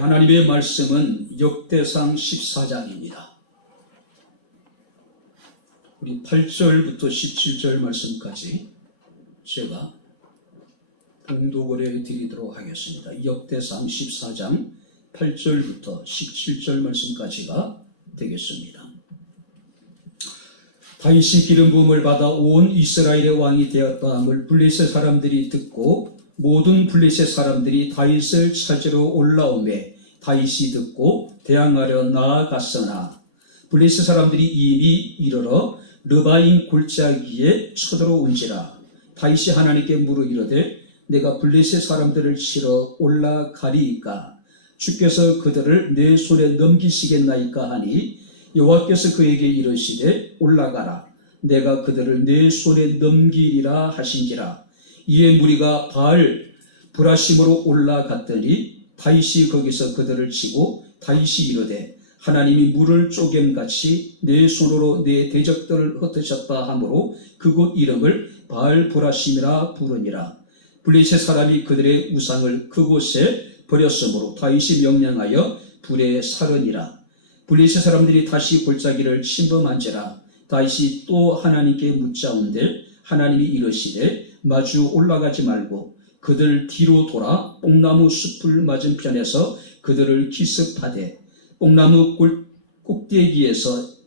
하나님의 말씀은 역대상 14장입니다. 우리 8절부터 17절 말씀까지 제가 봉독을 해드리도록 하겠습니다. 역대상 14장 8절부터 17절 말씀까지가 되겠습니다. 다윗이 기름 부음을 받아 온 이스라엘의 왕이 되었다함을 블레셋 사람들이 듣고 모든 블레셋 사람들이 다윗을 찾으러 올라오매 다윗이 듣고 대항하려 나아갔으나 블레셋 사람들이 이미 이르러 르바임 골짜기에 쳐들어온지라. 다윗이 하나님께 물어 이르되 내가 블레셋 사람들을 치러 올라가리이까 주께서 그들을 내 손에 넘기시겠나이까 하니 여호와께서 그에게 이르시되 올라가라 내가 그들을 내 손에 넘기리라 하신지라. 이에 무리가 바알 브라심으로 올라갔더니 다윗이 거기서 그들을 치고 다윗이 이르되 하나님이 물을 쪼겜같이 내 손으로 내 대적들을 흩으셨다 하므로 그곳 이름을 바알 브라심이라 부르니라. 블레셋 사람이 그들의 우상을 그곳에 버렸으므로 다윗이 명령하여 불에 사르니라. 블레셋 사람들이 다시 골짜기를 침범한지라. 다윗이 또 하나님께 묻자온데 하나님이 이르시되 마주 올라가지 말고 그들 뒤로 돌아 뽕나무 숲을 맞은편에서 그들을 기습하되 뽕나무 꼭대기에서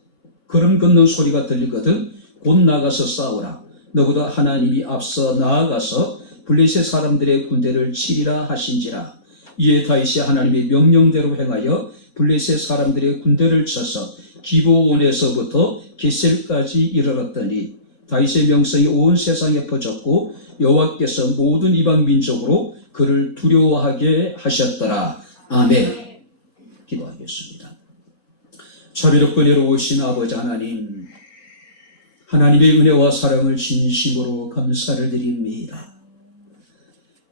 걸음 걷는 소리가 들리거든 곧 나가서 싸우라. 너보다 하나님이 앞서 나아가서 블레셋 사람들의 군대를 치리라 하신지라. 이에 다윗이 하나님의 명령대로 행하여 블레셋 사람들의 군대를 쳐서 기브온에서부터 게셀까지 이르렀더니 다윗의 명성이 온 세상에 퍼졌고 여호와께서 모든 이방 민족으로 그를 두려워하게 하셨더라. 아멘. 기도하겠습니다. 자비롭고 은혜로우신 아버지 하나님, 하나님의 은혜와 사랑을 진심으로 감사를 드립니다.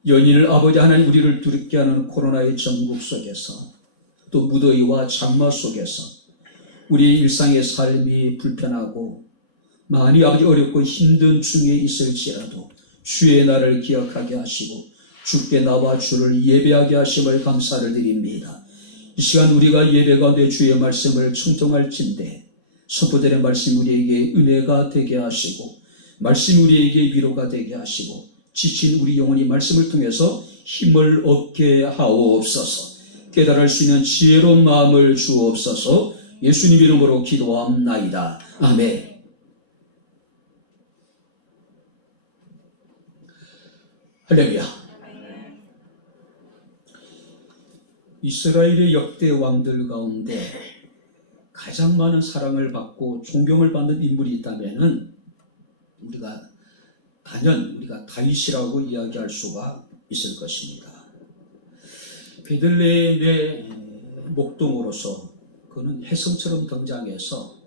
연일 아버지 하나님 우리를 두렵게 하는 코로나의 전국 속에서 또 무더위와 장마 속에서 우리의 일상의 삶이 불편하고 많이 아버지 어렵고 힘든 중에 있을지라도 주의 날을 기억하게 하시고 주께 나와 주를 예배하게 하심을 감사를 드립니다. 이 시간 우리가 예배 가운데 주의 말씀을 충동할진대 선포되는 말씀 우리에게 은혜가 되게 하시고 말씀 우리에게 위로가 되게 하시고 지친 우리 영혼이 말씀을 통해서 힘을 얻게 하옵소서. 깨달을 수 있는 지혜로운 마음을 주옵소서. 예수님 이름으로 기도합나이다. 아멘. 할렐루야. 이스라엘의 역대 왕들 가운데 가장 많은 사랑을 받고 존경을 받는 인물이 있다면은 우리가 다윗이라고 이야기할 수가 있을 것입니다. 베들레헴의 목동으로서 그는 혜성처럼 등장해서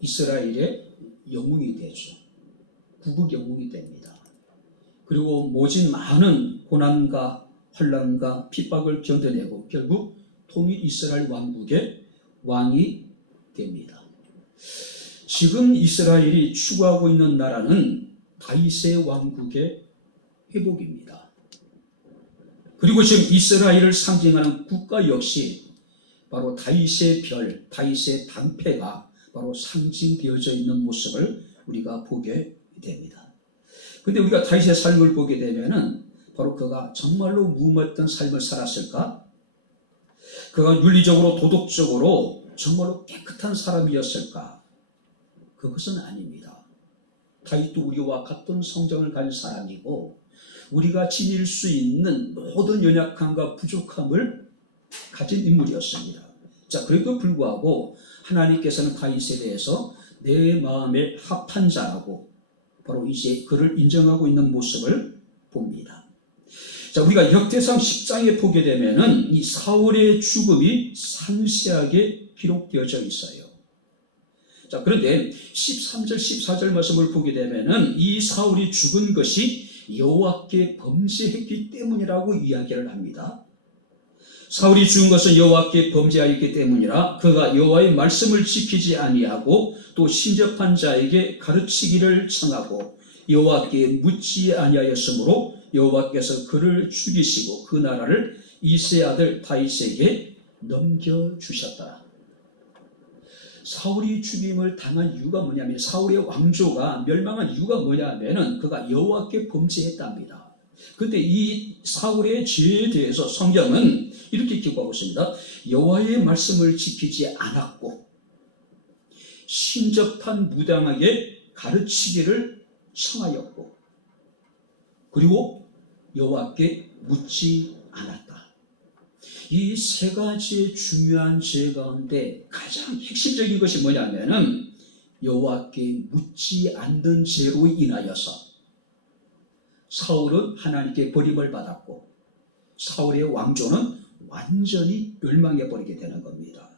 이스라엘의 영웅이 되죠. 구국 영웅이 됩니다. 그리고 모진 많은 고난과 환난과 핍박을 견뎌내고 결국 통일 이스라엘 왕국의 왕이 됩니다. 지금 이스라엘이 추구하고 있는 나라는 다윗의 왕국의 회복입니다. 그리고 지금 이스라엘을 상징하는 국가 역시 바로 다윗의 별, 다윗의 방패가 바로 상징되어져 있는 모습을 우리가 보게 됩니다. 근데 우리가 다윗의 삶을 보게 되면은 바로 그가 정말로 무모했던 삶을 살았을까? 그가 윤리적으로 도덕적으로 정말로 깨끗한 사람이었을까? 그것은 아닙니다. 다윗도 우리와 같은 성정을 가진 사람이고 우리가 지닐 수 있는 모든 연약함과 부족함을 가진 인물이었습니다. 자, 그래도 불구하고 하나님께서는 다윗에 대해서 내 마음에 합한 자라고 바로 이제 그를 인정하고 있는 모습을 봅니다. 자, 우리가 역대상 10장에 보게 되면은 이 사울의 죽음이 상세하게 기록되어져 있어요. 자, 그런데 13절, 14절 말씀을 보게 되면은 이 사울이 죽은 것이 여호와께 범죄했기 때문이라고 이야기를 합니다. 사울이 죽은 것은 여호와께 범죄하였기 때문이라 그가 여호와의 말씀을 지키지 아니하고 또 신접한 자에게 가르치기를 청하고 여호와께 묻지 아니하였으므로 여호와께서 그를 죽이시고 그 나라를 이새의 아들 다윗에게 넘겨주셨더라. 사울이 죽임을 당한 이유가 뭐냐면, 사울의 왕조가 멸망한 이유가 뭐냐면은 그가 여호와께 범죄했답니다. 근데 이 사울의 죄에 대해서 성경은 이렇게 기록하고 있습니다. 여호와의 말씀을 지키지 않았고 신접한 무당에게 가르치기를 청하였고, 그리고 여호와께 묻지 않았다. 이 세 가지의 중요한 죄 가운데 가장 핵심적인 것이 뭐냐면은 여호와께 묻지 않는 죄로 인하여서 사울은 하나님께 버림을 받았고 사울의 왕조는 완전히 멸망해 버리게 되는 겁니다.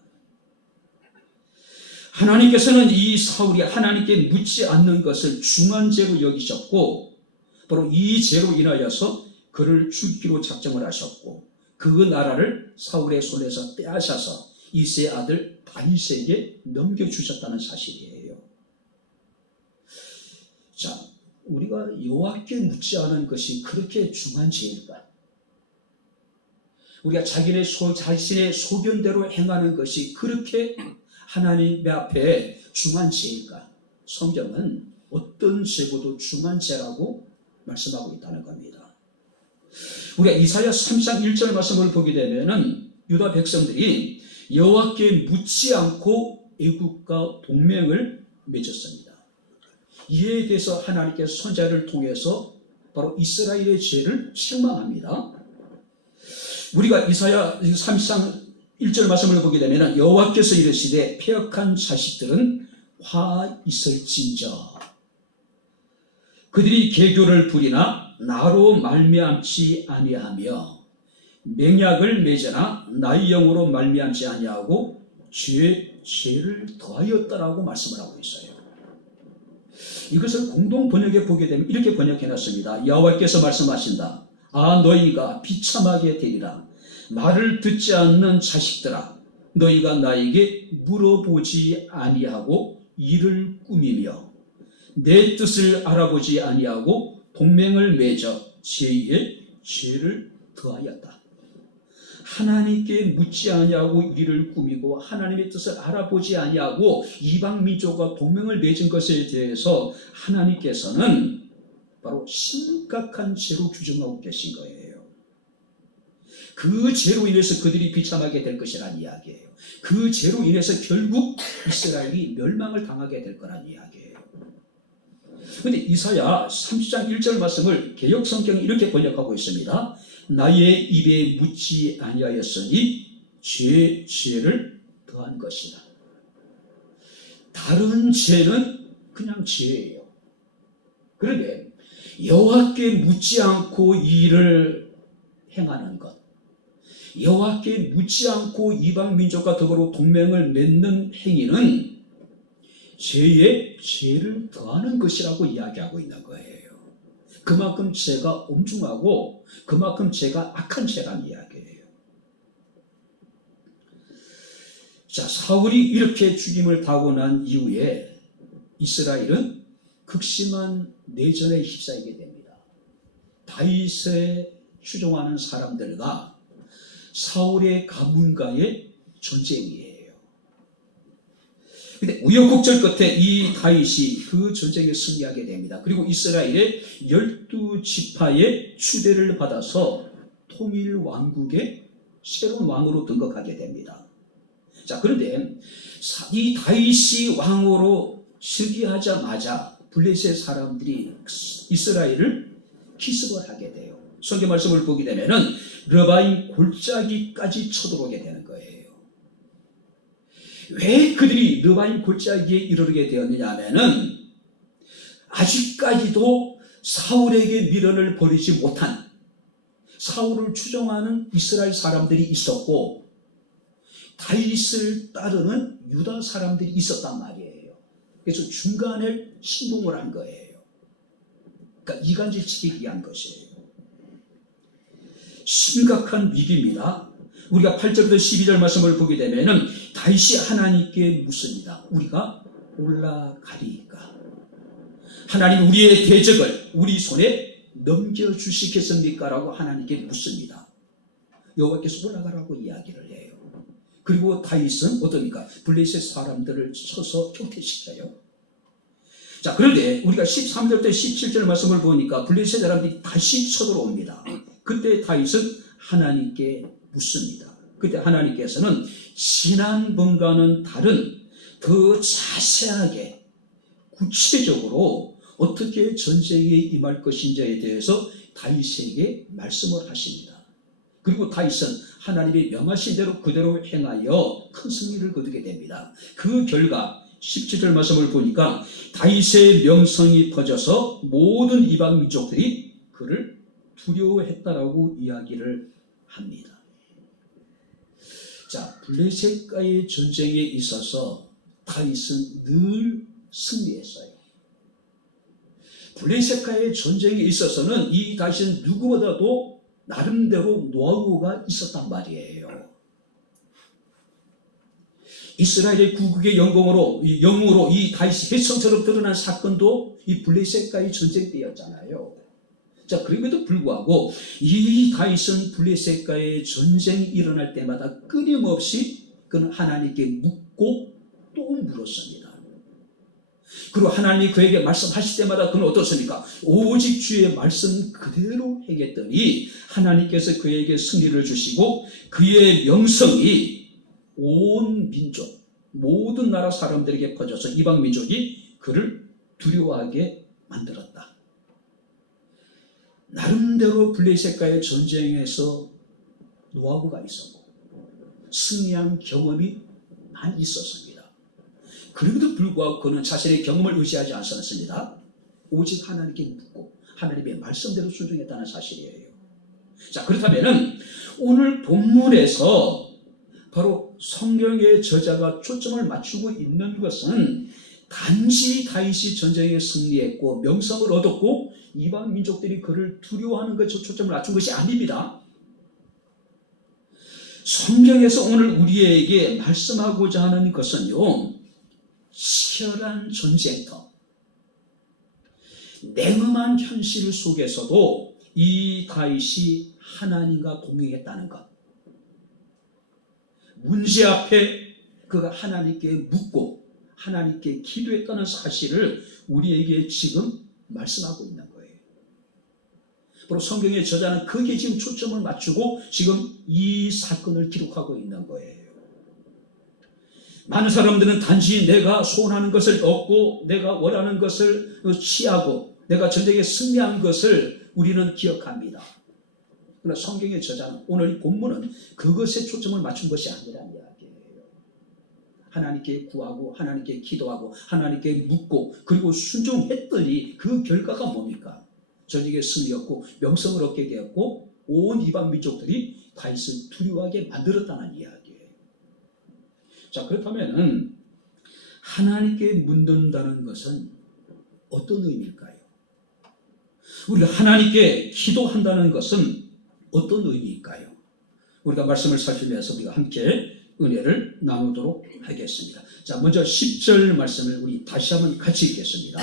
하나님께서는 이 사울이 하나님께 묻지 않는 것을 중한 죄로 여기셨고, 바로 이 죄로 인하여서 그를 죽이기로 작정을 하셨고, 그 나라를 사울의 손에서 빼앗아서 이새의 아들 다윗에게 넘겨주셨다는 사실이에요. 자, 우리가 여호와께 묻지 않은 것이 그렇게 중한 죄일까? 우리가 자신의 소견대로 행하는 것이 그렇게 하나님 앞에 중한 죄일까? 성경은 어떤 죄보다 중한 죄라고 말씀하고 있다는 겁니다. 우리가 이사야 30장 1절 말씀을 보게 되면은 유다 백성들이 여호와께 묻지 않고 애국과 동맹을 맺었습니다. 이에 대해서 하나님께서 선지자를 통해서 바로 이스라엘의 죄를 책망합니다. 우리가 이사야 30장 1절 말씀을 보게 되면 여호와께서 이르시되 패역한 자식들은 화 있을진저 그들이 계교를 부리나 나로 말미암지 아니하며 맹약을 맺으나 나의 영으로 말미암지 아니하고 죄를 더하였다라고 말씀을 하고 있어요. 이것을 공동 번역에 보게 되면 이렇게 번역해놨습니다. 여호와께서 말씀하신다. 아, 너희가 비참하게 되리라. 말을 듣지 않는 자식들아, 너희가 나에게 물어보지 아니하고 이를 꾸미며 내 뜻을 알아보지 아니하고 동맹을 맺어 죄에 죄를 더하였다. 하나님께 묻지 아니하고 이를 꾸미고 하나님의 뜻을 알아보지 아니하고 이방 민족과 동맹을 맺은 것에 대해서 하나님께서는 바로 심각한 죄로 규정하고 계신 거예요. 그 죄로 인해서 그들이 비참하게 될 것이라는 이야기예요. 그 죄로 인해서 결국 이스라엘이 멸망을 당하게 될 거란 이야기예요. 그런데 이사야 30장 1절 말씀을 개역성경이 이렇게 번역하고 있습니다. 나의 입에 묻지 아니하였으니 죄를 더한 것이다. 다른 죄는 그냥 죄예요. 그런데 여호와께 묻지 않고 이 일을 행하는 것, 여호와께 묻지 않고 이방 민족과 더불어 동맹을 맺는 행위는 죄에 죄를 더하는 것이라고 이야기하고 있는 거예요. 그만큼 죄가 엄중하고 그만큼 죄가 악한 죄란 이야기예요. 자, 사울이 이렇게 죽임을 당하고 난 이후에 이스라엘은 극심한 내전에 휩싸이게 됩니다. 다윗에 추종하는 사람들과 사울의 가문과의 전쟁이에요. 근데 우여곡절 끝에 이 다윗이 그 전쟁에 승리하게 됩니다. 그리고 이스라엘의 12지파의 추대를 받아서 통일 왕국의 새로운 왕으로 등극하게 됩니다. 자, 그런데 이 다윗이 왕으로 즉위하자마자 블레셋 사람들이 이스라엘을 기습을 하게 돼요. 성경 말씀을 보게 되면은 르바임 골짜기까지 쳐들어오게 되는 거예요. 왜 그들이 르바임 골짜기에 이르게 되었느냐 하면은 아직까지도 사울에게 미련을 버리지 못한 사울을 추종하는 이스라엘 사람들이 있었고 다윗을 따르는 유다 사람들이 있었단 말이에요. 그래서 중간에 신동을 한 거예요. 그러니까 이간질치기 위한 것이에요. 심각한 위기입니다. 우리가 8절부터 12절 말씀을 보게 되면은 다윗이 하나님께 묻습니다. 우리가 올라가리까? 하나님 우리의 대적을 우리 손에 넘겨주시겠습니까? 라고 하나님께 묻습니다. 여호와께서 올라가라고 이야기를 해요. 그리고 다윗은 어떻습니까? 블레셋 사람들을 쳐서 형퇴시켜요. 자, 그런데 우리가 13절부터 17절 말씀을 보니까 블레셋 사람들이 다시 쳐들어옵니다. 그때 다윗은 하나님께 묻습니다. 그때 하나님께서는 지난번과는 다른 더 자세하게 구체적으로 어떻게 전쟁에 임할 것인지에 대해서 다윗에게 말씀을 하십니다. 그리고 다윗은 하나님이 명하신 대로 그대로 행하여 큰 승리를 거두게 됩니다. 그 결과 17절 말씀을 보니까 다윗의 명성이 퍼져서 모든 이방 민족들이 그를 두려워했다라고 이야기를 합니다. 자, 블레셋과의 전쟁에 있어서 다윗은 늘 승리했어요. 블레셋과의 전쟁에 있어서는 이 다윗은 누구보다도 나름대로 노하우가 있었단 말이에요. 이스라엘의 구국의 영웅으로 이 다윗이 혜성처럼 드러난 사건도 이 블레셋과의 전쟁 때였잖아요. 자, 그럼에도 불구하고 이 다윗은 블레셋과의 전쟁이 일어날 때마다 끊임없이 그는 하나님께 묻고 또 물었습니다. 그리고 하나님이 그에게 말씀하실 때마다 그는 어떻습니까? 오직 주의 말씀 그대로 행했더니 하나님께서 그에게 승리를 주시고 그의 명성이 온 민족, 모든 나라 사람들에게 퍼져서 이방 민족이 그를 두려워하게 만들었다. 나름대로 블레셋과의 전쟁에서 노하우가 있었고 승리한 경험이 많이 있었습니다. 그럼에도 불구하고 그는 자신의 경험을 의지하지 않았습니다. 오직 하나님께 묻고 하나님의 말씀대로 순종했다는 사실이에요. 자, 그렇다면 오늘 본문에서 바로 성경의 저자가 초점을 맞추고 있는 것은 단지 다윗이 전쟁에 승리했고 명성을 얻었고 이방 민족들이 그를 두려워하는 것에 초점을 맞춘 것이 아닙니다. 성경에서 오늘 우리에게 말씀하고자 하는 것은요, 치열한 전쟁터, 냉엄한 현실 속에서도 이 다윗이 하나님과 동행했다는 것, 문제 앞에 그가 하나님께 묻고 하나님께 기도했다는 사실을 우리에게 지금 말씀하고 있는 거예요. 바로 성경의 저자는 거기에 지금 초점을 맞추고 지금 이 사건을 기록하고 있는 거예요. 많은 사람들은 단지 내가 소원하는 것을 얻고 내가 원하는 것을 취하고 내가 전쟁에 승리한 것을 우리는 기억합니다. 그러나 성경의 저자는 오늘 이 본문은 그것에 초점을 맞춘 것이 아니라는 이야기예요. 하나님께 구하고 하나님께 기도하고 하나님께 묻고 그리고 순종했더니 그 결과가 뭡니까? 전쟁에 승리였고 명성을 얻게 되었고 온 이방 민족들이 다윗을 두려워하게 만들었다는 이야기예요. 자, 그렇다면 하나님께 묻는다는 것은 어떤 의미일까요? 우리가 하나님께 기도한다는 것은 어떤 의미일까요? 우리가 말씀을 살피면서 우리가 함께 은혜를 나누도록 하겠습니다. 자, 먼저 10절 말씀을 우리 다시 한번 같이 읽겠습니다.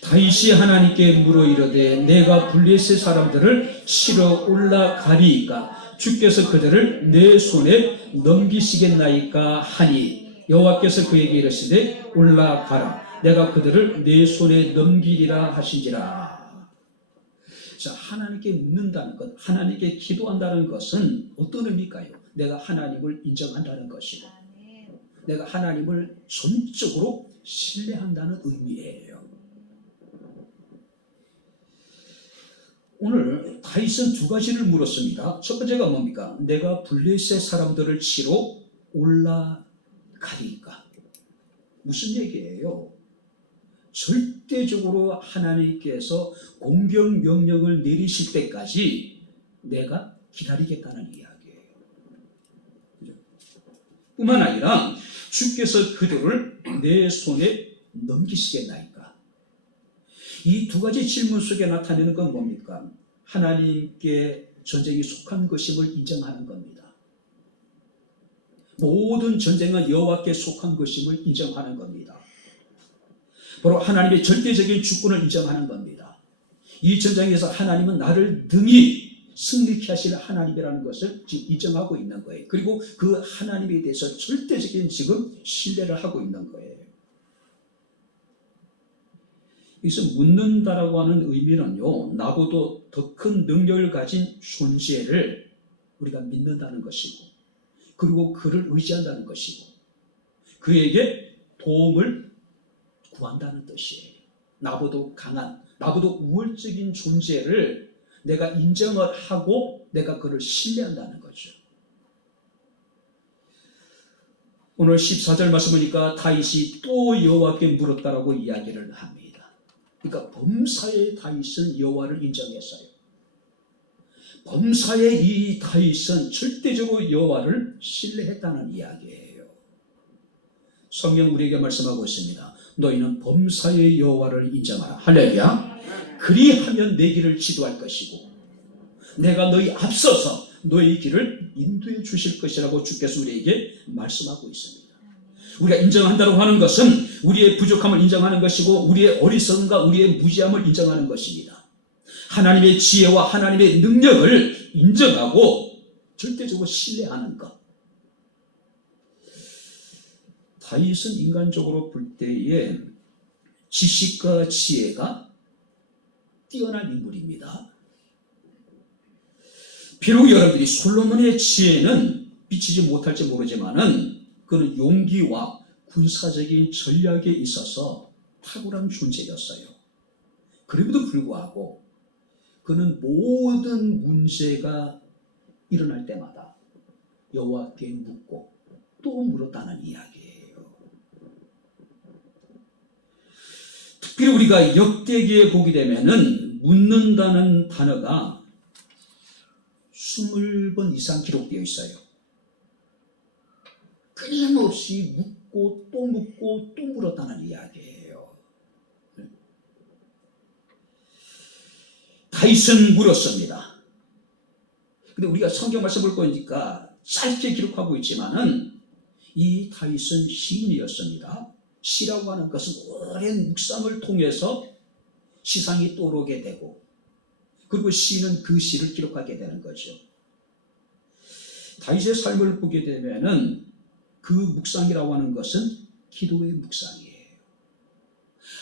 다윗이 하나님께 물어 이르되 내가 블레셋 사람들을 치러 올라가리이까 주께서 그들을 내 손에 넘기시겠나이까 하니 여호와께서 그에게 이르시되 올라가라 내가 그들을 내 손에 넘기리라 하신지라. 자, 하나님께 묻는다는 것, 하나님께 기도한다는 것은 어떤 의미일까요? 내가 하나님을 인정한다는 것이고 내가 하나님을 전적으로 신뢰한다는 의미예요. 오늘 다윗은 두 가지를 물었습니다. 첫 번째가 뭡니까? 내가 블레셋 사람들을 치러 올라가리까? 무슨 얘기예요? 절대적으로 하나님께서 공격 명령을 내리실 때까지 내가 기다리겠다는 이야기예요. 그죠? 뿐만 아니라 주께서 그들을 내 손에 넘기시겠나이까? 이 두 가지 질문 속에 나타내는 건 뭡니까? 하나님께 전쟁이 속한 것임을 인정하는 겁니다. 모든 전쟁은 여호와께 속한 것임을 인정하는 겁니다. 바로 하나님의 절대적인 주권을 인정하는 겁니다. 이 전쟁에서 하나님은 나를 능히 승리케 하실 하나님이라는 것을 지금 인정하고 있는 거예요. 그리고 그 하나님에 대해서 절대적인 지금 신뢰를 하고 있는 거예요. 여기서 묻는다라고 하는 의미는요, 나보다 더 큰 능력을 가진 존재를 우리가 믿는다는 것이고, 그리고 그를 의지한다는 것이고, 그에게 도움을 구한다는 뜻이에요. 나보다 강한, 나보다 우월적인 존재를 내가 인정을 하고 내가 그를 신뢰한다는 거죠. 오늘 14절 말씀 보니까 다윗이 또 여호와께 물었다라고 이야기를 합니다. 그러니까 범사의 다윗은 여호와를 인정했어요. 범사의 이 다윗은 절대적으로 여호와를 신뢰했다는 이야기예요. 성경 우리에게 말씀하고 있습니다. 너희는 범사의 여호와를 인정하라. 할렐루야. 그리하면 내 길을 지도할 것이고 내가 너희 앞서서 너희 길을 인도해 주실 것이라고 주께서 우리에게 말씀하고 있습니다. 우리가 인정한다고 하는 것은 우리의 부족함을 인정하는 것이고 우리의 어리석음과 우리의 무지함을 인정하는 것입니다. 하나님의 지혜와 하나님의 능력을 인정하고 절대적으로 신뢰하는 것. 다윗은 인간적으로 볼 때에 지식과 지혜가 뛰어난 인물입니다. 비록 여러분들이 솔로몬의 지혜는 미치지 못할지 모르지만은 그는 용기와 군사적인 전략에 있어서 탁월한 존재였어요. 그럼에도 불구하고 그는 모든 문제가 일어날 때마다 여호와께 묻고 또 물었다는 이야기예요. 특별히 우리가 역대기에 보게 되면은 묻는다는 단어가 20번 이상 기록되어 있어요. 끊임없이 묻고 또 물었다는 이야기예요. 다윗은 물었습니다. 근데 우리가 성경 말씀을 보니까 짧게 기록하고 있지만은 이 다윗은 시인이었습니다. 시라고 하는 것은 오랜 묵상을 통해서 시상이 떠오르게 되고 그리고 시는 그 시를 기록하게 되는 거죠. 다윗의 삶을 보게 되면은 그 묵상이라고 하는 것은 기도의 묵상이에요.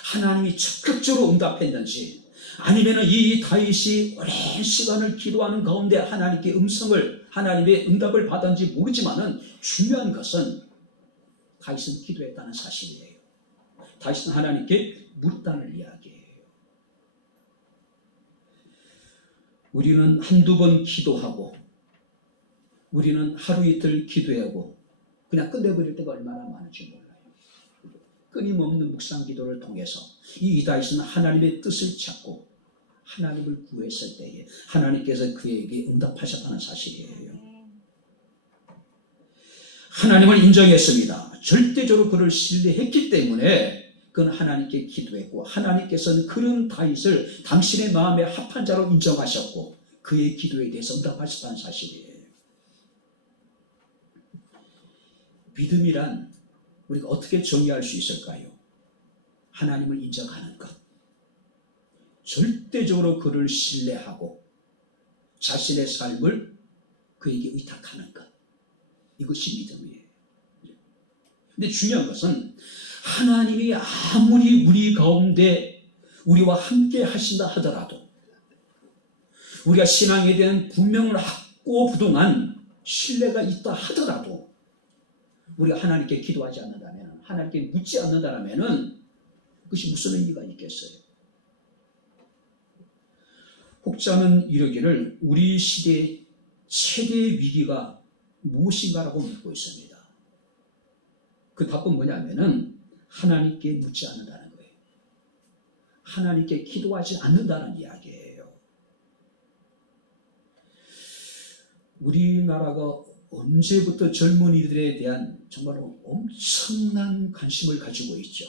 하나님이 적극적으로 응답했는지 아니면 이 다윗이 오랜 시간을 기도하는 가운데 하나님의 응답을 받았는지 모르지만은 중요한 것은 다윗은 기도했다는 사실이에요. 다윗은 하나님께 물었다는 이야기예요. 우리는 한두 번 기도하고 우리는 하루 이틀 기도하고 그냥 끝내버릴 때가 얼마나 많은지 몰라요. 끊임없는 묵상 기도를 통해서 이 다윗은 하나님의 뜻을 찾고 하나님을 구했을 때에 하나님께서 그에게 응답하셨다는 사실이에요. 하나님을 인정했습니다. 절대적으로 그를 신뢰했기 때문에 그는 하나님께 기도했고 하나님께서는 그런 다윗을 당신의 마음에 합한 자로 인정하셨고 그의 기도에 대해서 응답하셨다는 사실이에요. 믿음이란 우리가 어떻게 정의할 수 있을까요? 하나님을 인정하는 것, 절대적으로 그를 신뢰하고 자신의 삶을 그에게 의탁하는 것, 이것이 믿음이에요. 근데 중요한 것은 하나님이 아무리 우리 가운데 우리와 함께 하신다 하더라도 우리가 신앙에 대한 분명을 확고부동한 신뢰가 있다 하더라도 우리가 하나님께 기도하지 않는다면, 하나님께 묻지 않는다면 그것이 무슨 의미가 있겠어요? 혹자는 이러기를 우리 시대의 최대 위기가 무엇인가라고 묻고 있습니다. 그 답은 뭐냐면은 하나님께 묻지 않는다는 거예요. 하나님께 기도하지 않는다는 이야기예요. 우리나라가 언제부터 젊은이들에 대한 정말로 엄청난 관심을 가지고 있죠.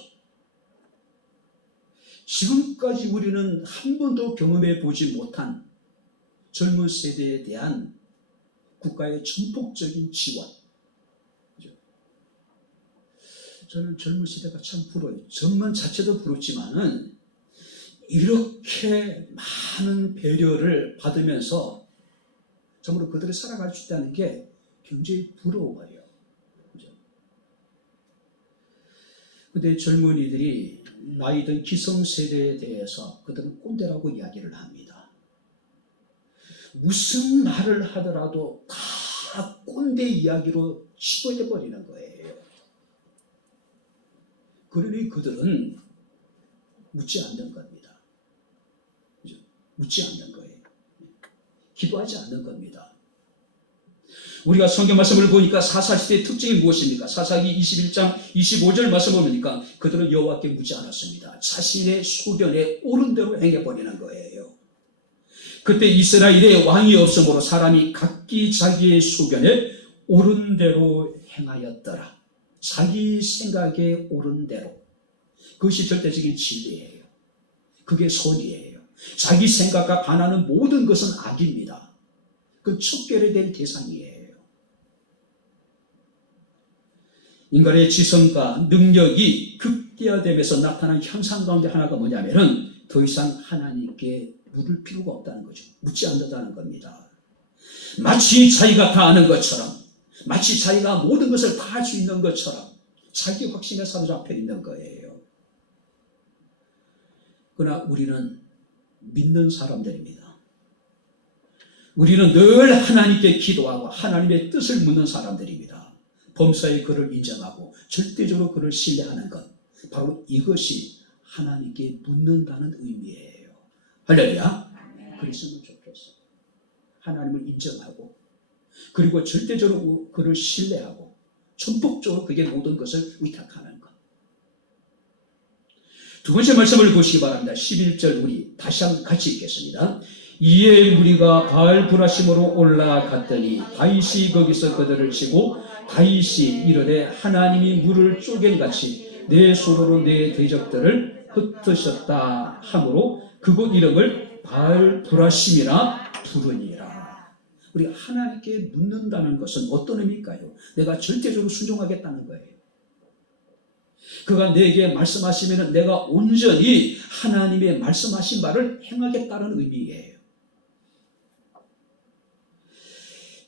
지금까지 우리는 한 번도 경험해 보지 못한 젊은 세대에 대한 국가의 전폭적인 지원. 저는 젊은 세대가 참 부러워요. 젊은 자체도 부럽지만은 이렇게 많은 배려를 받으면서 정말로 그들이 살아갈 수 있다는 게 굉장히 부러워요. 그죠? 근데 젊은이들이 나이 든 기성세대에 대해서 그들은 꼰대라고 이야기를 합니다. 무슨 말을 하더라도 다 꼰대 이야기로 치부해버리는 거예요. 그러니 그들은 묻지 않는 겁니다. 그죠? 묻지 않는 거예요. 기도하지 않는 겁니다. 우리가 성경 말씀을 보니까 사사시대의 특징이 무엇입니까? 사사기 21장 25절 말씀을 보니까 그들은 여호와께 묻지 않았습니다. 자신의 소견에 옳은 대로 행해버리는 거예요. 그때 이스라엘에 왕이 없으므로 사람이 각기 자기의 소견에 옳은 대로 행하였더라. 자기 생각에 옳은 대로. 그것이 절대적인 진리예요. 그게 선이에요. 자기 생각과 반하는 모든 것은 악입니다. 그건 척결해야 대상이에요. 인간의 지성과 능력이 극대화되면서 나타난 현상 가운데 하나가 뭐냐면은 더 이상 하나님께 물을 필요가 없다는 거죠. 묻지 않는다는 겁니다. 마치 자기가 다 아는 것처럼, 마치 자기가 모든 것을 다 할 수 있는 것처럼 자기 확신에 사로잡혀 있는 거예요. 그러나 우리는 믿는 사람들입니다. 우리는 늘 하나님께 기도하고 하나님의 뜻을 묻는 사람들입니다. 범사의 그를 인정하고 절대적으로 그를 신뢰하는 것, 바로 이것이 하나님께 묻는다는 의미예요. 할렐루야. 그랬으면 좋겠어. 하나님을 인정하고 그리고 절대적으로 그를 신뢰하고 전폭적으로 그게 모든 것을 위탁하는 것. 두 번째 말씀을 보시기 바랍니다. 11절 우리 다시 한번 같이 읽겠습니다. 이에 무리가 바알브라심으로 올라갔더니 다윗이 거기서 그들을 치고 다윗이 이르되 하나님이 물을 쪼갠같이 내 손으로 내 대적들을 흩으셨다 하므로 그곳 이름을 바알브라심이라 부르니라. 우리 하나님께 묻는다는 것은 어떤 의미일까요? 내가 절대적으로 순종하겠다는 거예요. 그가 내게 말씀하시면 내가 온전히 하나님의 말씀하신 바를 행하겠다는 의미예요.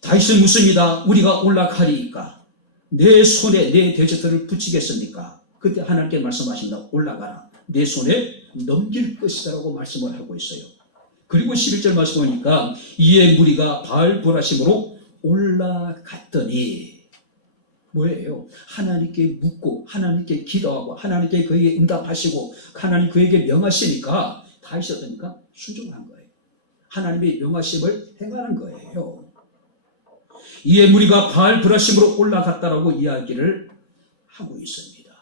다윗은 묻습니다. 우리가 올라가리이까 내 손에 내 대적들을 붙이겠습니까? 그때 하나님께 말씀하십니다. 올라가라. 내 손에 넘길 것이다 라고 말씀을 하고 있어요. 그리고 11절 말씀 보니까 이에 무리가 바알브라심으로 올라갔더니 뭐예요? 하나님께 묻고 하나님께 기도하고 하나님께 그에게 응답하시고 하나님 그에게 명하시니까 다윗이 어떠니까? 순종한 거예요. 하나님의 명하심을 행하는 거예요. 이에 무리가 바알브라심으로 올라갔다라고 이야기를 하고 있습니다.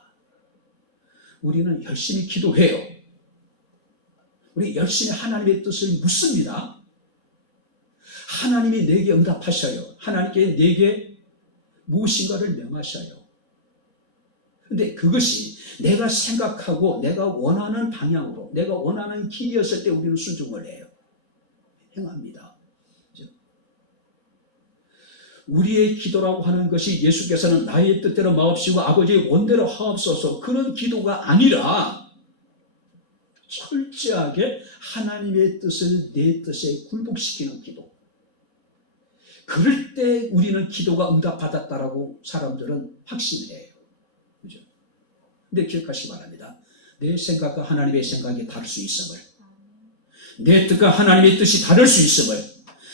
우리는 열심히 기도해요. 우리 열심히 하나님의 뜻을 묻습니다. 하나님이 내게 응답하셔요. 하나님께 내게 무엇인가를 명하셔요. 근데 그것이 내가 생각하고 내가 원하는 방향으로 내가 원하는 길이었을 때 우리는 순종을 해요. 행합니다. 우리의 기도라고 하는 것이 예수께서는 나의 뜻대로 마옵시고 아버지의 원대로 하옵소서 그런 기도가 아니라 철저하게 하나님의 뜻을 내 뜻에 굴복시키는 기도. 그럴 때 우리는 기도가 응답받았다라고 사람들은 확신해요. 그죠? 근데 기억하시기 바랍니다. 내 생각과 하나님의 생각이 다를 수 있음을, 내 뜻과 하나님의 뜻이 다를 수 있음을,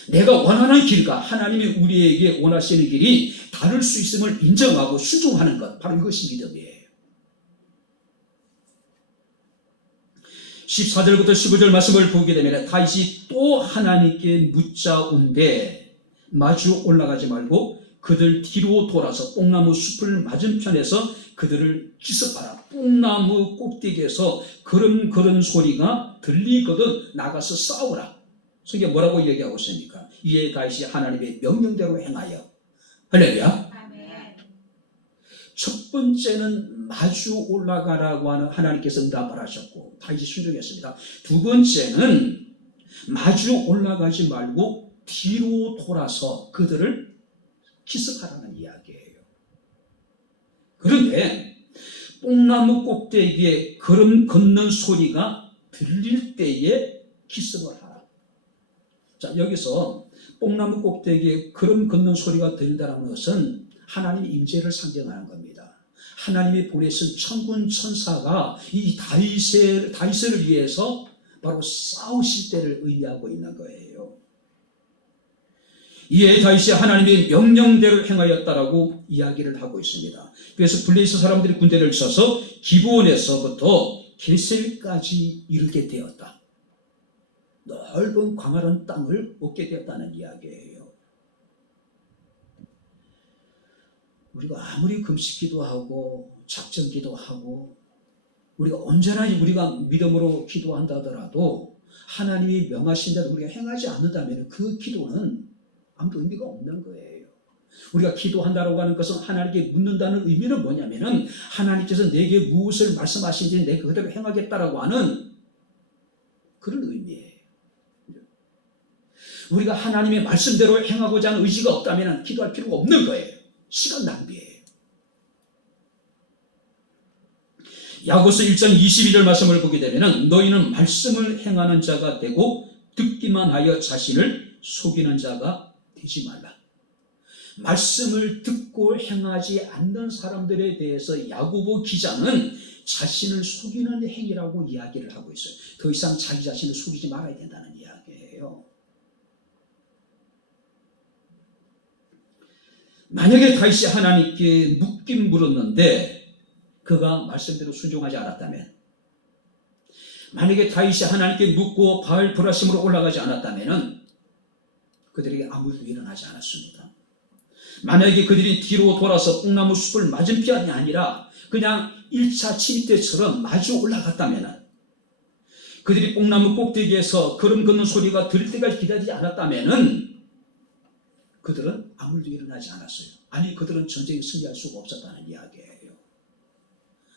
내가 원하는 길과 하나님이 우리에게 원하시는 길이 다를 수 있음을 인정하고 순종하는 것, 바로 이것이 믿음이에요. 14절부터 15절 말씀을 보게 되면 다윗이 또 하나님께 묻자온데 마주 올라가지 말고 그들 뒤로 돌아서 뽕나무 숲을 맞은편에서 그들을 기습하라. 뽕나무 꼭대기에서 그런 소리가 들리거든 나가서 싸우라. 그게 뭐라고 얘기하고 있습니까? 이에 다윗이 하나님의 명령대로 행하여. 할렐루야. 첫 번째는 마주 올라가라고 하는 하나님께서 응답을 하셨고 다윗이 순종했습니다. 두 번째는 마주 올라가지 말고 뒤로 돌아서 그들을 기습하라는 이야기예요. 그런데 뽕나무 꼭대기에 걸음 걷는 소리가 들릴 때에 기습을 하라. 자, 여기서 뽕나무 꼭대기에 걸음 걷는 소리가 들린다는 것은 하나님의 임재를 상징하는 겁니다. 하나님이 보내신 천군 천사가 이 다윗을 위해서 바로 싸우실 때를 의미하고 있는 거예요. 이에 다윗이 하나님의 명령대로 행하였다라고 이야기를 하고 있습니다. 그래서 블레셋 사람들이 군대를 쳐서 기브온에서부터 게셀까지 이르게 되었다. 넓은 광활한 땅을 얻게 되었다는 이야기예요. 우리가 아무리 금식기도 하고 작정기도 하고 우리가 언제나 우리가 믿음으로 기도한다 하더라도 하나님이 명하신 대로 우리가 행하지 않는다면 그 기도는 아무 의미가 없는 거예요. 우리가 기도한다고 하는 것은 하나님께 묻는다는 의미는 뭐냐면은 하나님께서 내게 무엇을 말씀하신지 내가 그대로 행하겠다라고 하는 그런 의미예요. 우리가 하나님의 말씀대로 행하고자 하는 의지가 없다면 기도할 필요가 없는 거예요. 시간 낭비예요. 야고보서 1장 22절 말씀을 보게 되면 너희는 말씀을 행하는 자가 되고 듣기만 하여 자신을 속이는 자가 되지 말라. 말씀을 듣고 행하지 않는 사람들에 대해서 야고보 기자는 자신을 속이는 행위라고 이야기를 하고 있어요. 더 이상 자기 자신을 속이지 말아야 된다는 이야기예요. 만약에 다윗이 하나님께 묻긴 물었는데 그가 말씀대로 순종하지 않았다면, 만약에 다윗이 하나님께 묻고 바알 브라심으로 올라가지 않았다면 그들에게 아무 일도 일어나지 않았습니다. 만약에 그들이 뒤로 돌아서 뽕나무 숲을 맞은편이 아니라 그냥 1차 침입 때처럼 마주 올라갔다면, 그들이 뽕나무 꼭대기에서 걸음 걷는 소리가 들릴 때까지 기다리지 않았다면 그들은 아무 일도 일어나지 않았어요. 아니, 그들은 전쟁에 승리할 수가 없었다는 이야기예요.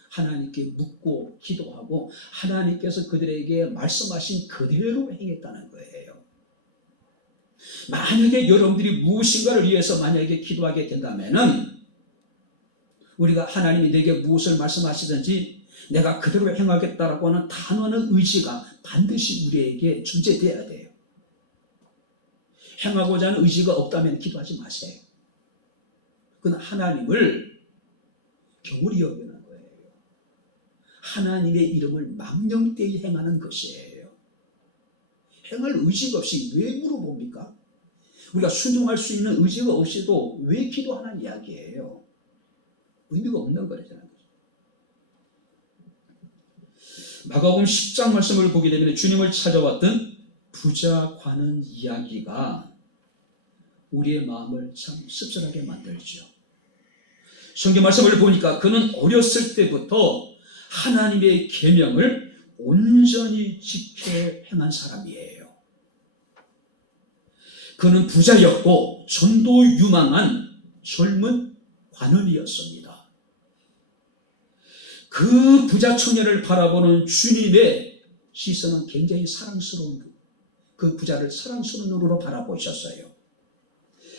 하나님께 묻고 기도하고 하나님께서 그들에게 말씀하신 그대로 행했다는 거예요. 만약에 여러분들이 무엇인가를 위해서 만약에 기도하게 된다면은 우리가 하나님이 내게 무엇을 말씀하시든지 내가 그대로 행하겠다라고 하는 단호한 의지가 반드시 우리에게 존재돼야 돼요. 행하고자 하는 의지가 없다면 기도하지 마세요. 그건 하나님을 경홀히 여기는 거예요. 하나님의 이름을 망령되이 행하는 것이에요. 행할 의지가 없이 왜 물어봅니까? 우리가 순종할 수 있는 의지가 없이도 왜 기도하는 이야기예요? 의미가 없는 거잖아요. 마가복음 10장 말씀을 보게 되면 주님을 찾아왔던 부자 관원 이야기가 우리의 마음을 참 씁쓸하게 만들죠. 성경 말씀을 보니까 그는 어렸을 때부터 하나님의 계명을 온전히 지켜 행한 사람이에요. 그는 부자였고 전도 유망한 젊은 관원이었습니다. 그 부자 청년을 바라보는 주님의 시선은 굉장히 사랑스러운, 그 부자를 사랑스러운 눈으로 바라보셨어요.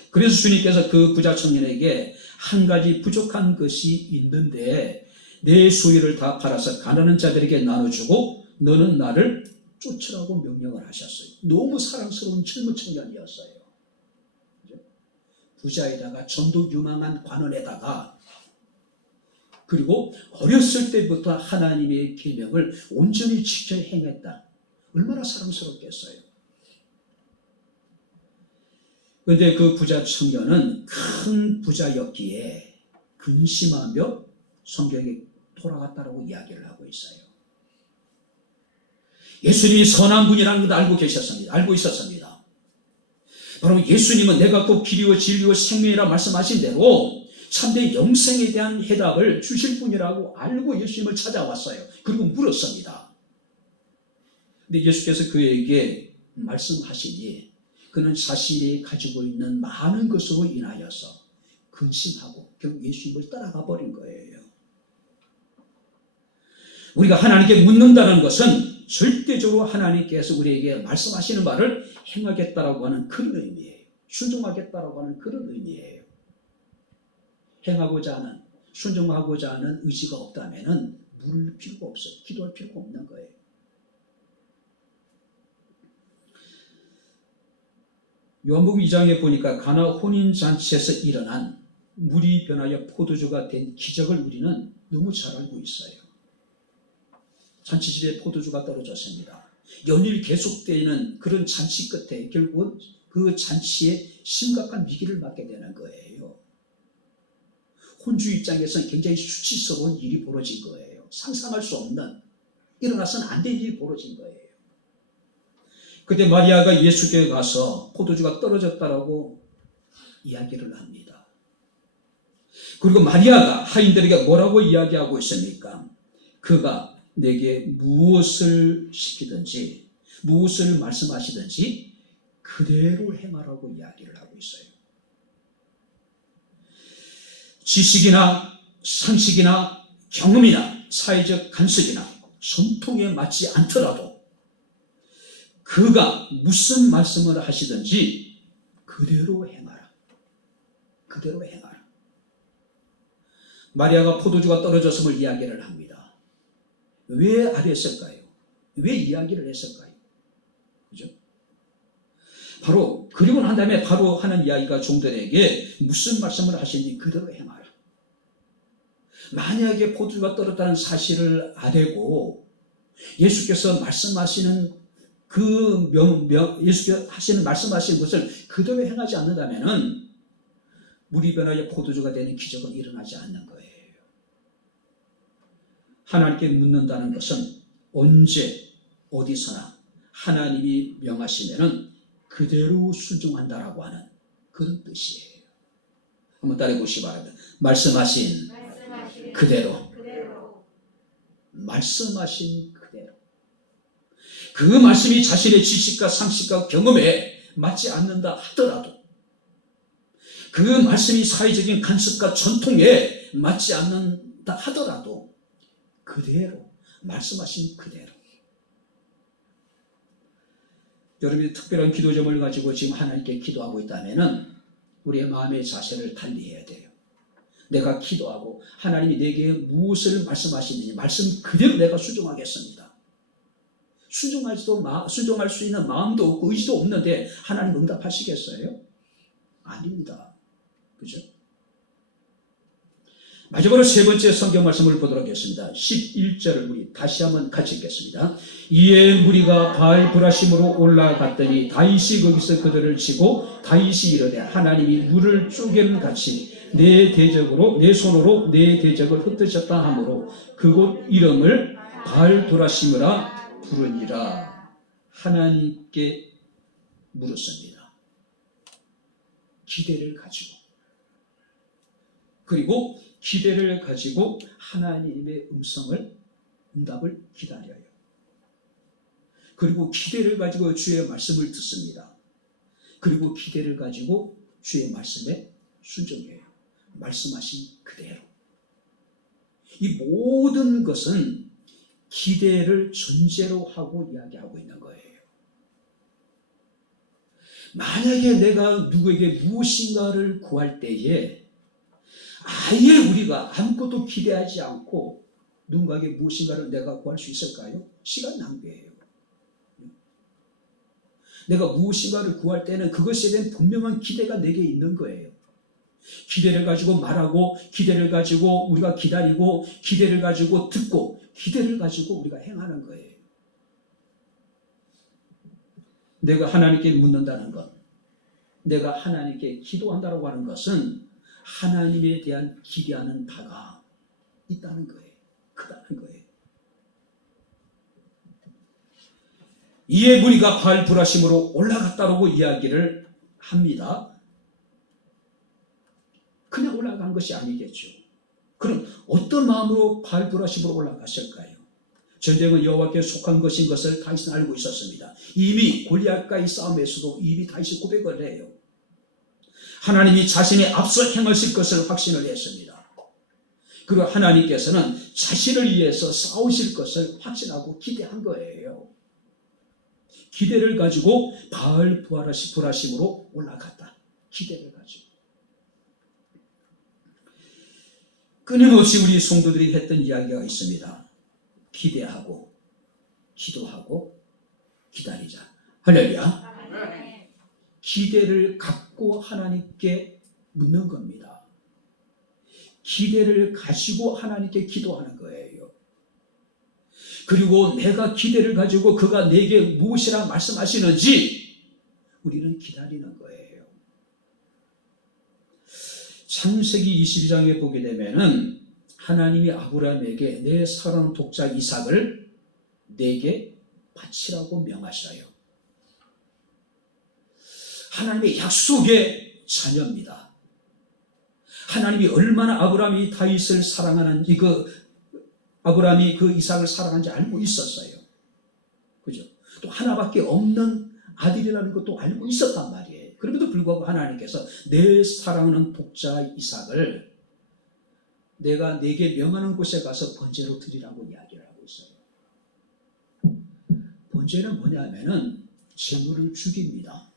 그래서 주님께서 그 부자 청년에게 한 가지 부족한 것이 있는데 내 소유를 다 팔아서 가난한 자들에게 나눠주고 너는 나를 쫓으라고 명령을 하셨어요. 너무 사랑스러운 젊은 청년이었어요. 부자에다가 전도 유망한 관원에다가, 그리고 어렸을 때부터 하나님의 계명을 온전히 지켜 행했다. 얼마나 사랑스럽겠어요. 그런데 그 부자 청년은 큰 부자였기에 근심하며 성경에 돌아갔다고 이야기를 하고 있어요. 예수님이 선한 분이라는 걸 알고 있었습니다. 바로 예수님은 내가 곧 길이요 진리요 생명이라 말씀하신 대로 참된 영생에 대한 해답을 주실 분이라고 알고 예수님을 찾아왔어요. 그리고 물었습니다. 근데 예수께서 그에게 말씀하시니 그는 자신이 가지고 있는 많은 것으로 인하여서 근심하고 결국 예수님을 따라가 버린 거예요. 우리가 하나님께 묻는다는 것은 절대적으로 하나님께서 우리에게 말씀하시는 말을 행하겠다라고 하는 그런 의미예요. 순종하겠다라고 하는 그런 의미예요. 행하고자 하는, 순종하고자 하는 의지가 없다면 물을 필요가 없어요. 기도할 필요가 없는 거예요. 요한복음 2장에 보니까 가나 혼인잔치에서 일어난 물이 변하여 포도주가 된 기적을 우리는 너무 잘 알고 있어요. 잔치집에 포도주가 떨어졌습니다. 연일 계속되는 그런 잔치 끝에 결국은 그 잔치에 심각한 위기를 맞게 되는 거예요. 혼주 입장에서는 굉장히 수치스러운 일이 벌어진 거예요. 상상할 수 없는, 일어나서는 안 될 일이 벌어진 거예요. 그때 마리아가 예수께 가서 포도주가 떨어졌다라고 이야기를 합니다. 그리고 마리아가 하인들에게 뭐라고 이야기하고 있습니까? 그가 내게 무엇을 시키든지 무엇을 말씀하시든지 그대로 행하라고 이야기를 하고 있어요. 지식이나 상식이나 경험이나 사회적 간섭이나 전통에 맞지 않더라도 그가 무슨 말씀을 하시든지 그대로 행하라. 그대로 행하라. 마리아가 포도주가 떨어졌음을 이야기를 합니다. 왜 아랬을까요? 왜 이야기를 했을까요? 그죠? 바로 그리고 난 다음에 바로 하는 이야기가 종들에게 무슨 말씀을 하시는지 그대로 행하라. 만약에 포도주가 떨어졌다는 사실을 알고 예수께서 말씀하시는 예수께서 하시는 말씀하시는 것을 그대로 행하지 않는다면은 물이 변하여 포도주가 되는 기적은 일어나지 않는 거예요. 하나님께 묻는다는 것은 언제 어디서나 하나님이 명하시면은 그대로 순종한다라고 하는 그런 뜻이에요. 한번 따라해 보시기 바랍니다. 말씀하신 그대로. 말씀하신 그대로. 그 말씀이 자신의 지식과 상식과 경험에 맞지 않는다 하더라도, 그 말씀이 사회적인 간섭과 전통에 맞지 않는다 하더라도 그대로, 말씀하신 그대로. 여러분이 특별한 기도점을 가지고 지금 하나님께 기도하고 있다면 우리의 마음의 자세를 달리해야 돼요. 내가 기도하고 하나님이 내게 무엇을 말씀하시는지 말씀 그대로 내가 순종하겠습니다. 순종할 수 있는 마음도 없고 의지도 없는데 하나님 응답하시겠어요? 아닙니다. 그죠? 마지막으로 세 번째 성경 말씀을 보도록 하겠습니다. 11절을 우리 다시 한번 같이 읽겠습니다. 이에 무리가 바알 브라심으로 올라갔더니 다윗이 거기서 그들을 치고 다윗이 이르되 하나님이 물을 쪼개는같이 내 손으로 내 대적을 흩으셨다 하므로 그곳 이름을 바알 브라심이라 부르니라. 하나님께 물었습니다. 기대를 가지고, 그리고 기대를 가지고 하나님의 응답을 기다려요. 그리고 기대를 가지고 주의 말씀을 듣습니다. 그리고 기대를 가지고 주의 말씀에 순종해요. 말씀하신 그대로. 이 모든 것은 기대를 전제로 하고 이야기하고 있는 거예요. 만약에 내가 누구에게 무엇인가를 구할 때에 아예 우리가 아무것도 기대하지 않고 누군가에게 무엇인가를 내가 구할 수 있을까요? 시간 낭비예요. 내가 무엇인가를 구할 때는 그것에 대한 분명한 기대가 내게 있는 거예요. 기대를 가지고 말하고, 기대를 가지고 우리가 기다리고, 기대를 가지고 듣고, 기대를 가지고 우리가 행하는 거예요. 내가 하나님께 묻는다는 것, 내가 하나님께 기도한다고 하는 것은 하나님에 대한 기대하는 바가 있다는 거예요. 크다는 거예요. 이에 무리가 바알 브라심으로 올라갔다고 이야기를 합니다. 그냥 올라간 것이 아니겠죠. 그럼 어떤 마음으로 바알 브라심으로 올라갔을까요? 전쟁은 여호와께 속한 것인 것을 다윗은 알고 있었습니다. 이미 골리앗과의 싸움에서도 이미 다윗이 고백을 해요. 하나님이 자신이 앞서 행하실 것을 확신을 했습니다. 그리고 하나님께서는 자신을 위해서 싸우실 것을 확신하고 기대한 거예요. 기대를 가지고 바알 브라심으로 올라갔다. 기대를 가지고. 끊임없이 우리 성도들이 했던 이야기가 있습니다. 기대하고, 기도하고, 기다리자. 할렐루야. 기대를 갖고 하나님께 묻는 겁니다. 기대를 가지고 하나님께 기도하는 거예요. 그리고 내가 기대를 가지고 그가 내게 무엇이라 말씀하시는지 우리는 기다리는 거예요. 창세기 22장에 보게 되면은 하나님이 아브라함에게 내 사랑하는 독자 이삭을 내게 바치라고 명하셔요. 하나님의 약속의 자녀입니다. 하나님이 얼마나 아브라함이 다윗을 사랑하는 아브라함이 그 이삭을 사랑하는지 알고 있었어요. 그죠? 또 하나밖에 없는 아들이라는 것도 알고 있었단 말이에요. 그럼에도 불구하고 하나님께서 내 사랑하는 독자 이삭을 내가 내게 명하는 곳에 가서 번제로 드리라고 이야기를 하고 있어요. 번제는 뭐냐면은 제물을 죽입니다.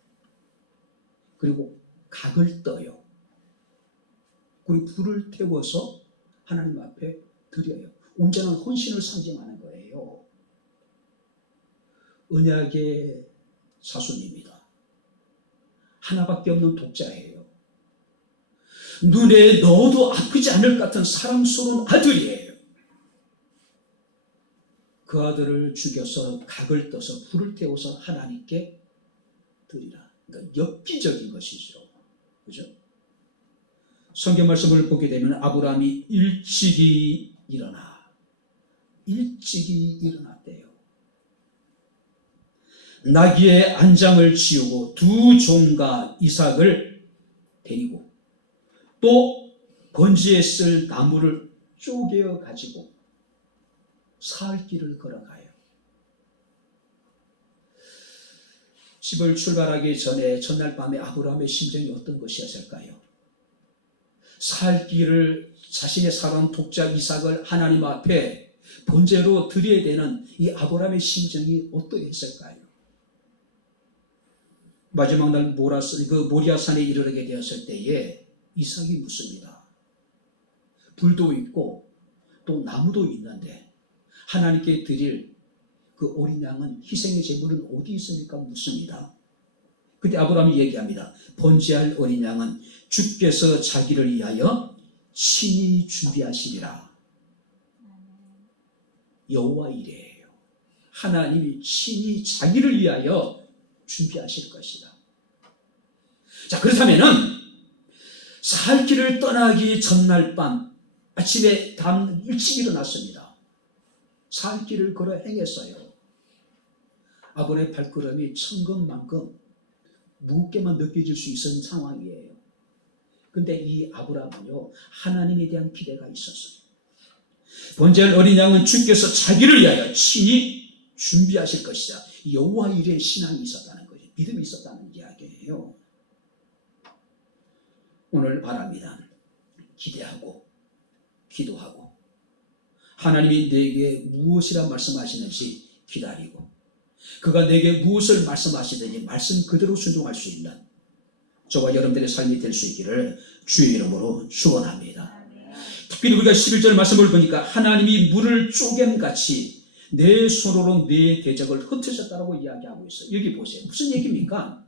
그리고 각을 떠요. 그리고 불을 태워서 하나님 앞에 드려요. 온전한 헌신을 상징하는 거예요. 언약의 자손입니다. 하나밖에 없는 독자예요. 눈에 넣어도 아프지 않을 것 같은 사랑스러운 아들이에요. 그 아들을 죽여서 각을 떠서 불을 태워서 하나님께 드리라. 그러니까 엽기적인 것이죠. 그죠? 성경 말씀을 보게 되면 아브라함이 일찍이 일어났대요. 나귀의 안장을 지우고 두 종과 이삭을 데리고 또 번제에 쓸 나무를 쪼개어 가지고 사흘 길을 걸어가요. 집을 출발하기 전에 전날 밤에 아브라함의 심정이 어떤 것이었을까요? 사흘 길을 자신의 사랑하는 독자 이삭을 하나님 앞에 번제로 드려야 되는 이 아브라함의 심정이 어떠했을까요? 마지막 날 모리아산에 이르게 되었을 때에 이삭이 묻습니다. 불도 있고 또 나무도 있는데 하나님께 드릴 그 어린 양은 희생의 제물은 어디 있습니까? 묻습니다. 그때 아브라함이 얘기합니다. 번제할 어린 양은 주께서 자기를 위하여 친히 준비하시리라. 여호와 이레예요. 하나님이 친히 자기를 위하여 준비하실 것이다. 자, 그렇다면은 살 길을 떠나기 전날 밤 아침에 다음 일찍 일어났습니다. 살 길을 걸어 행했어요. 아브라함의 발걸음이 천근만근 무겁게만 느껴질 수 있는 상황이에요. 근데 이 아브라함은요, 하나님에 대한 기대가 있었어요. 번제할 어린 양은 주께서 자기를 위하여 친히 준비하실 것이다. 여호와 이레의 신앙이 있었다는 거예요. 믿음이 있었다는 이야기예요. 오늘 바랍니다. 기대하고 기도하고 하나님이 내게 무엇이라 말씀하시는지 기다리고 그가 내게 무엇을 말씀하시든지 말씀 그대로 순종할 수 있는 저와 여러분들의 삶이 될 수 있기를 주의 이름으로 축원합니다. 특별히 우리가 11절 말씀을 보니까 하나님이 물을 쪼개같이 내 손으로 내 대적을 흩으셨다고 이야기하고 있어요. 여기 보세요. 무슨 얘기입니까?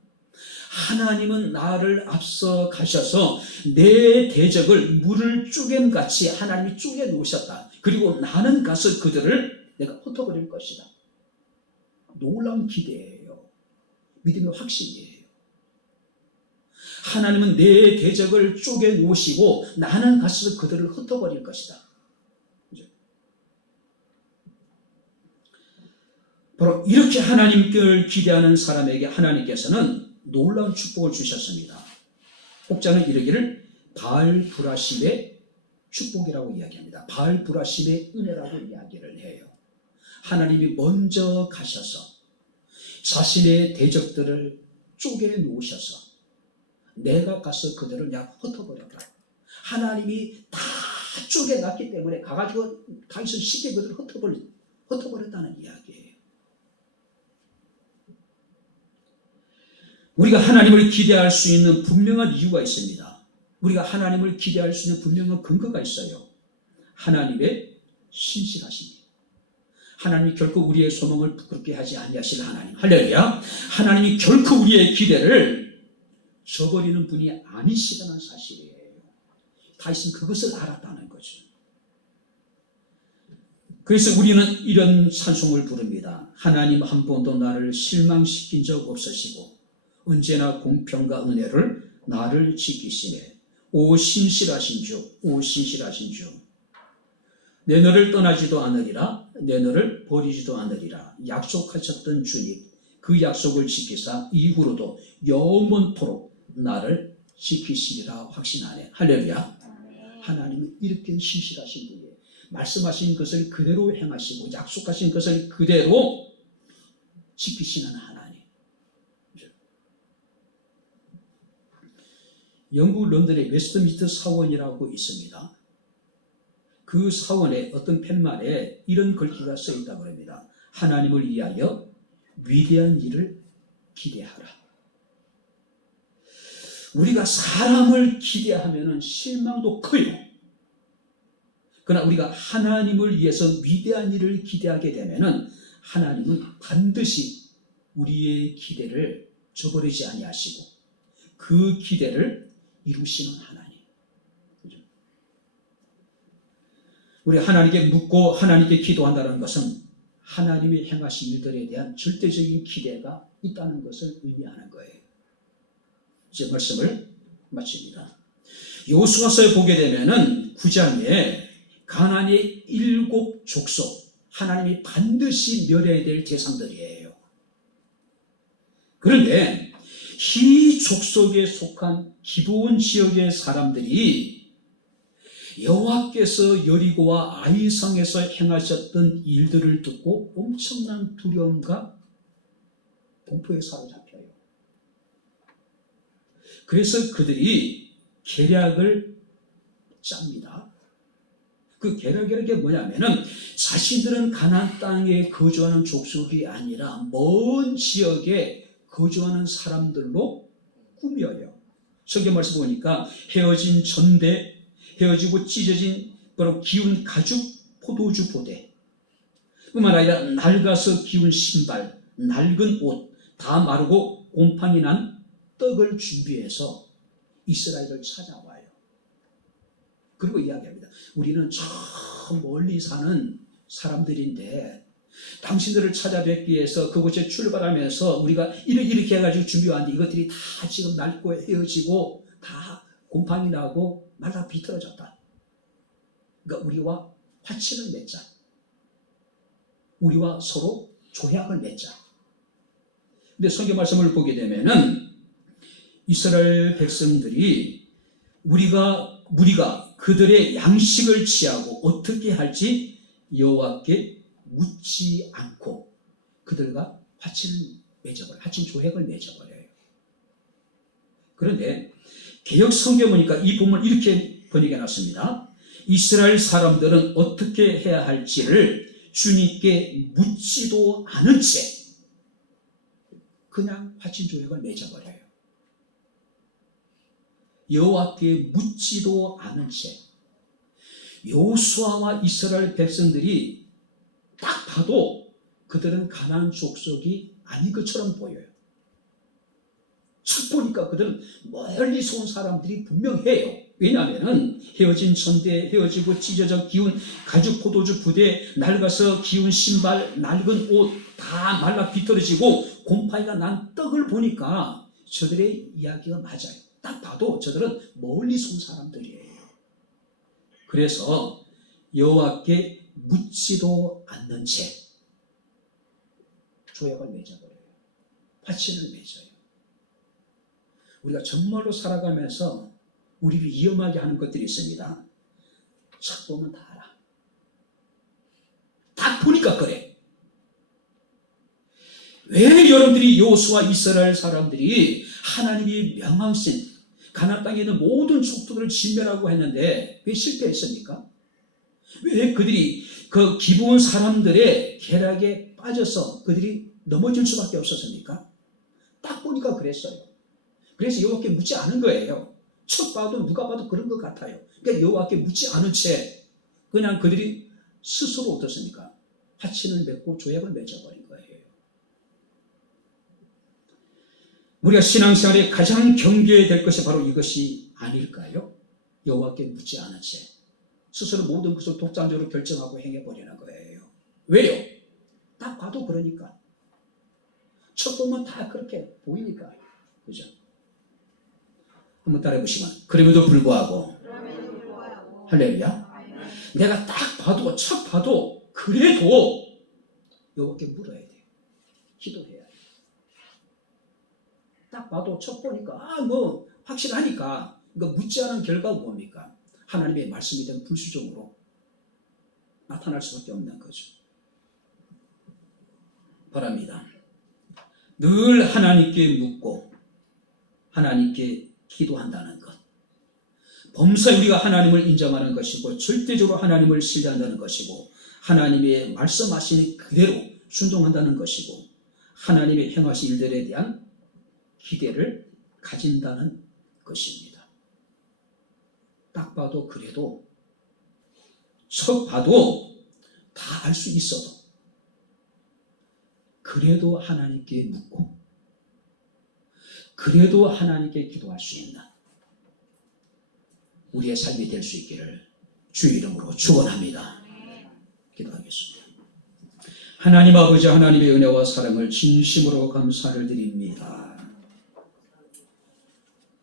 하나님은 나를 앞서 가셔서 내 대적을 물을 쪼개같이 하나님이 쪼개 놓으셨다. 그리고 나는 가서 그들을 내가 흩어버릴 것이다. 놀라운 기대예요. 믿음의 확신이에요. 하나님은 내 대적을 쪼개 놓으시고 나는 가서 그들을 흩어버릴 것이다. 그죠? 바로 이렇게 하나님을 기대하는 사람에게 하나님께서는 놀라운 축복을 주셨습니다. 혹자는 이르기를 바알브라심의 축복이라고 이야기합니다. 바알브라심의 은혜라고 이야기를 해요. 하나님이 먼저 가셔서 자신의 대적들을 쪼개 놓으셔서 내가 가서 그들을 그냥 흩어버렸다. 하나님이 다 쪼개놨기 때문에 가가지고 다윗은 쉽게 그들을 흩어버렸다는 이야기예요. 우리가 하나님을 기대할 수 있는 분명한 이유가 있습니다. 우리가 하나님을 기대할 수 있는 분명한 근거가 있어요. 하나님의 신실하심이에요. 하나님이 결코 우리의 소망을 부끄럽게 하지 아니하실 하나님. 할렐루야. 하나님이 결코 우리의 기대를 저버리는 분이 아니시다는 사실이에요. 다윗은 그것을 알았다는 거죠. 그래서 우리는 이런 찬송을 부릅니다. 하나님 한 번도 나를 실망시킨 적 없으시고 언제나 공평과 은혜를 나를 지키시네. 오 신실하신 주, 오 신실하신 주. 내 너를 떠나지도 않으리라, 내 너를 버리지도 않으리라. 약속하셨던 주님, 그 약속을 지키사 이후로도 영원토록 나를 지키시리라 확신하네. 할렐루야. 하나님은 이렇게 신실하신 분이에요. 말씀하신 것을 그대로 행하시고 약속하신 것을 그대로 지키시는 하나님. 영국 런던의 웨스트민스터 사원이라고 있습니다. 그 사원에 어떤 팻말에 이런 글귀가 써있다고 합니다. 하나님을 위하여 위대한 일을 기대하라. 우리가 사람을 기대하면 실망도 커요. 그러나 우리가 하나님을 위해서 위대한 일을 기대하게 되면 하나님은 반드시 우리의 기대를 저버리지 아니하시고 그 기대를 이루시는 하나님. 그죠? 우리 하나님께 묻고 하나님께 기도한다는 것은 하나님이 행하신 일들에 대한 절대적인 기대가 있다는 것을 의미하는 거예요. 이제 말씀을 마칩니다. 여호수아서에 보게 되면은 9장에 가나안의 7 족속, 하나님이 반드시 멸해야 될 대상들이에요. 그런데 이 족속에 속한 기브온 지역의 사람들이 여호와께서 여리고와 아이성에서 행하셨던 일들을 듣고 엄청난 두려움과 공포에 사로잡혀요. 그래서 그들이 계략을 짭니다. 그 계략이라는 게 뭐냐면은 자신들은 가나안 땅에 거주하는 족속이 아니라 먼 지역에 거주하는 사람들로 꾸며요. 성경 말씀 보니까 헤어진 전대, 헤어지고 찢어진 바로 기운 가죽 포도주 보대, 뿐만 아니라 낡아서 기운 신발, 낡은 옷, 다 마르고 곰팡이 난 떡을 준비해서 이스라엘을 찾아와요. 그리고 이야기합니다. 우리는 저 멀리 사는 사람들인데 당신들을 찾아뵙기 위해서 그곳에 출발하면서 우리가 이렇게 해가지고 준비해왔는데 이것들이 다 지금 낡고 헤어지고 다 곰팡이 나고 말라 비틀어졌다. 그러니까 우리와 화친을 맺자. 우리와 서로 조약을 맺자. 근데 성경 말씀을 보게 되면은 이스라엘 백성들이 우리가 그들의 양식을 취하고 어떻게 할지 여호와께 묻지 않고 그들과 화친 조약을 맺어버려요. 그런데 개역 성경 보니까 이 부분을 이렇게 번역해 놨습니다. 이스라엘 사람들은 어떻게 해야 할지를 주님께 묻지도 않은 채 그냥 화친 조약을 맺어버려요. 여호와께 묻지도 않은 채 여호수아와 이스라엘 백성들이 딱 봐도 그들은 가나안 족속이 아닌 것처럼 보여요. 딱 보니까 그들은 멀리서 온 사람들이 분명해요. 왜냐하면 헤어진 천대, 헤어지고 찢어져 기운 가죽 포도주 부대, 낡아서 기운 신발, 낡은 옷 다 말라 비틀어지고 곰팡이가 난 떡을 보니까 저들의 이야기가 맞아요. 딱 봐도 저들은 멀리서 온 사람들이에요. 그래서 여호와께 묻지도 않는 채 조약을 맺어버려요. 화친을 맺어요. 우리가 정말로 살아가면서 우리를 위험하게 하는 것들이 있습니다. 척 보면 다 알아. 딱 보니까 그래. 왜 여러분들이 여호수아 이스라엘 사람들이 하나님이 명하신 가나안 땅에 있는 모든 족속들을 진멸하고 했는데 왜 실패했습니까? 왜 그들이 그 기브온 사람들의 계략에 빠져서 그들이 넘어질 수밖에 없었습니까? 딱 보니까 그랬어요. 그래서 여호와께 묻지 않은 거예요. 첫 봐도 누가 봐도 그런 것 같아요. 그러니까 여호와께 묻지 않은 채 그냥 그들이 스스로 어떻습니까? 화친을 맺고 조약을 맺어버린 거예요. 우리가 신앙생활에 가장 경계해야 될 것이 바로 이것이 아닐까요? 여호와께 묻지 않은 채 스스로 모든 것을 독단적으로 결정하고 행해버리는 거예요. 왜요? 딱 봐도 그러니까. 첫 보면 다 그렇게 보이니까. 그죠? 한번 따라해보시면, 그럼에도 불구하고 할렐루야. 내가 딱 봐도, 첫 봐도, 그래도 여호와께 물어야 돼요. 기도해야 돼요. 딱 봐도 첫 보니까 뭐 확실하니까, 그러니까 묻지 않은 결과가 뭡니까? 하나님의 말씀이 된 불수적으로 나타날 수밖에 없는 거죠. 바랍니다. 늘 하나님께 묻고 하나님께 기도한다는 것. 범사에 우리가 하나님을 인정하는 것이고 절대적으로 하나님을 신뢰한다는 것이고 하나님의 말씀하신 그대로 순종한다는 것이고 하나님의 행하신 일들에 대한 기대를 가진다는 것입니다. 딱 봐도 그래도 척 봐도 다 알 수 있어도 그래도 하나님께 묻고 그래도 하나님께 기도할 수 있는 우리의 삶이 될 수 있기를 주의 이름으로 축원합니다. 기도하겠습니다. 하나님 아버지, 하나님의 은혜와 사랑을 진심으로 감사를 드립니다.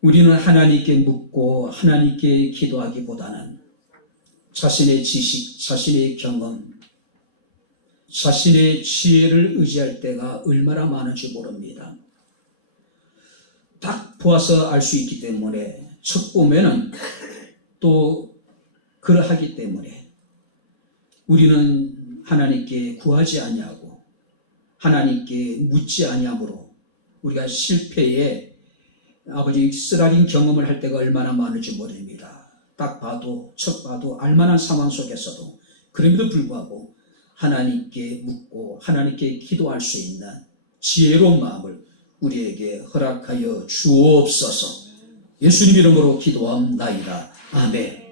우리는 하나님께 묻고 하나님께 기도하기보다는 자신의 지식, 자신의 경험, 자신의 지혜를 의지할 때가 얼마나 많은지 모릅니다. 딱 보아서 알 수 있기 때문에 첫 보면은 또 그러하기 때문에 우리는 하나님께 구하지 아니하고 하나님께 묻지 아니함으로 우리가 실패에 아버지 쓰라린 경험을 할 때가 얼마나 많은지 모릅니다. 딱 봐도 첫 봐도 알만한 상황 속에서도 그럼에도 불구하고 하나님께 묻고 하나님께 기도할 수 있는 지혜로운 마음을 우리에게 허락하여 주옵소서. 예수님 이름으로 기도합나이다. 아멘.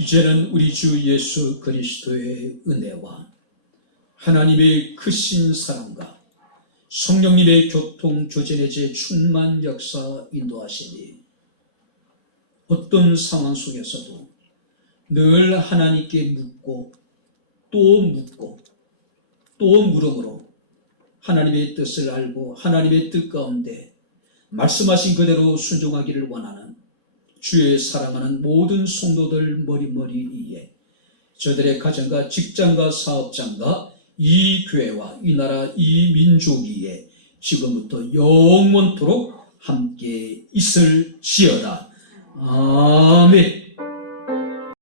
이제는 우리 주 예수 그리스도의 은혜와 하나님의 크신 사랑과 성령님의 교통 조전의 충만 역사 인도하시니 어떤 상황 속에서도 늘 하나님께 묻고 또 묻고 또 물음으로 하나님의 뜻을 알고 하나님의 뜻 가운데 말씀하신 그대로 순종하기를 원하는 주의 사랑하는 모든 성도들 머리머리 위에 저들의 가정과 직장과 사업장과 이 교회와 이 나라 이 민족 위에 지금부터 영원토록 함께 있을지어다. 아멘.